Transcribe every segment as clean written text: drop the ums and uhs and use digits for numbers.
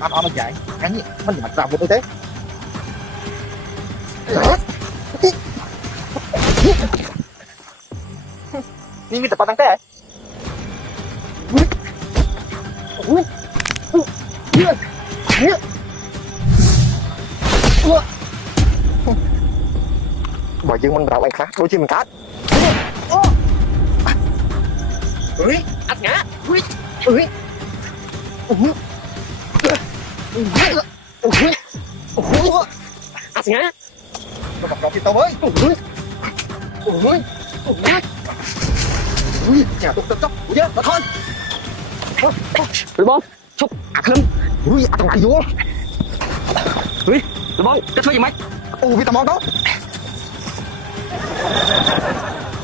ăn nó chạy ngắn gì mình mặt rào một thếนี่มีแต่ปลาตั้งแต่บ่อยยังมันเราไอ้คะโดยที่มันกัดเฮ้ยอัดงะเฮ้ยเฮ้ยโอ้โหโอ้โหโอ้โหโอ้โหอัดงะมากับเราที่ตัวเว้ยโอ้โหโอ้โหโอ้โหอุ้ยอย่าตกตกเยอะมาทอนหรือบอลชกอัดขึ้นอุ้ยอัดตรงไหนอยู่เฮ้ยหรือบอลจะช่วยยังไงโอ้พี่ตะมองเขา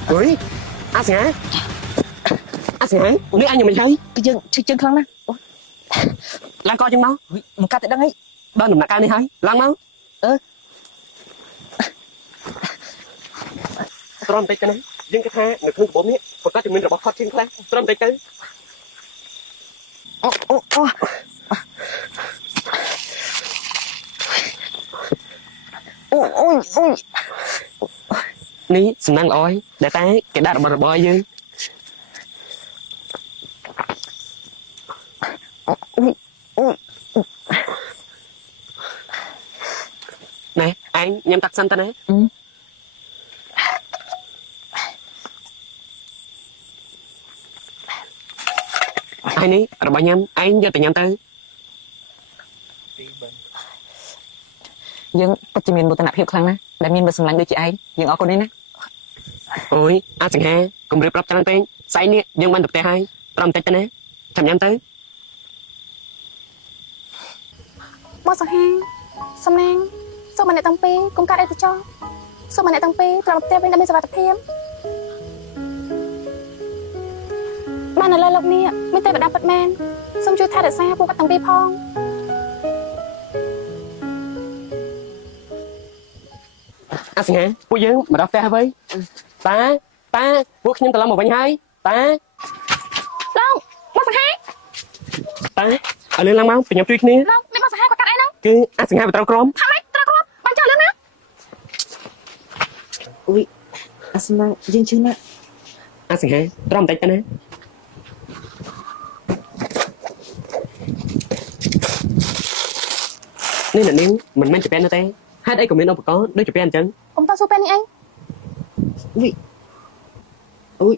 เฮ้ยอัดงะอัดงะนี่อันยังไม่ใช่cái chân không nè lan coi chân máu một cái đắng ấy bao nằm nặng cao đi hay lan máu tròn tay cái này riêng cái tha người thương của bố mẹ một cái thì mình là bóc phát trên class tròn tay cái ní sầm năng oi để tay cái đạn bật bòi dư này anh nhâm tắc xanh ta này ai ní rồi bao nhâm anh giờ tự nhâm tớiយើងពិតជាមានមោទនភាពខ្លាំងណាស់ដែលមានមិត្តសម្លាញ់ដូចជាឯងយើងអរគុណនេះណា ôi à chẳng ha cùng rệp rập trăng tên say nè nhưng ban tập tè hay trầm tê nè chậm nhắm tới មកសង្ហាសំណាងសូមអ្នកទាំងពីរកុំកាត់អីទៅចោលសូមអ្នកទាំងពីរត្រឡប់ផ្ទះវិញដើម្បីសុវត្ថិភាពបានឥឡូវលោកនេះមានតែបដាពិតមែនសូមជួយថែរក្សាពួកគាត់ទាំងពីរផង à chẳng haពួកយើងមកដល់ផ្ទះហើយតាពួកខ្ញុំត្រឡប់មកវិញហើយតា លោកមកសង្ហា តាឲ្យលឿនឡើងមកប្រញាប់ជួយគ្នា លោកនេះមកសង្ហាគាត់កាត់អីហ្នឹង គឺអាសង្ហាបត្រូវក្រម ថាម៉េចត្រូវគាត់បានចោលលឿនណា อุ้ยអាសនាយើងជឿណាស់ អាសង្ហាត្រមបន្តិចទៅណានេះអ្នកនាងមិនមែនជាពេនទេហេតុអីក៏មានឧបករណ៍ដូចជាពេនអញ្ចឹង កុំតស៊ូពេលនេះអី อุ้ย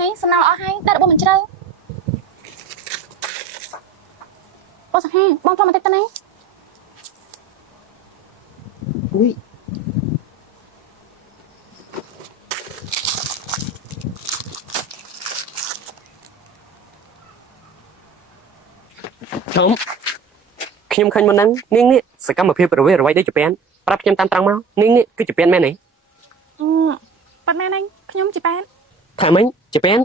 នេះសំណល់អស់ហើយដាក់របស់មិនជ្រៅបងសង្ហាបងធ្វើបន្តិចទៅណា อุ้ย ខ្ញុំឃើញមុនហ្នឹងនាងនេះសកម្មភាពរវេរវៃដូចជាពេនប្រាប់ខ្ញុំតាមត្រង់មកនាងនេះគឺជាពេនមែនទេ ប៉ាត់មែនអញខ្ញុំជាប៉ែន ថាម៉េចជាពេន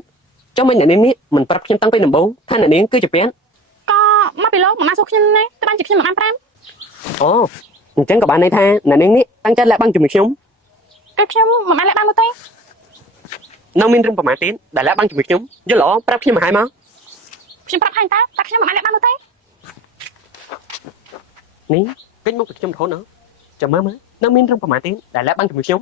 ចុះមិនអ្នកនាងនេះមិនប្រាប់ខ្ញុំតាំងពីដំបូងថាអ្នកនាងគឺជាពេន ក៏មកពីលោកមកសួរខ្ញុំណាតែបានជាខ្ញុំមិនបានប្រាំ អូអញ្ចឹងក៏បានន័យថាអ្នកនាងនេះតាំងចិត្តលាក់បាំងជាមួយខ្ញុំ គឺខ្ញុំមិនបានលាក់បាននោះទេ នៅមានរឿងប្រមាណទៀតដែលលាក់បាំងជាមួយខ្ញុំយល់ល្អប្រាប់ខ្ញុំមកហើយមក ខ្ញុំប្រាប់ហើយតាតែខ្ញុំមិនបានលាក់បាននោះទេ នេះពេញមកពីខ្ញុំរហូតណាចាំមើលនៅមានរឿងប្រមាណទៀតដែលលាក់បាំងជាមួយខ្ញុំ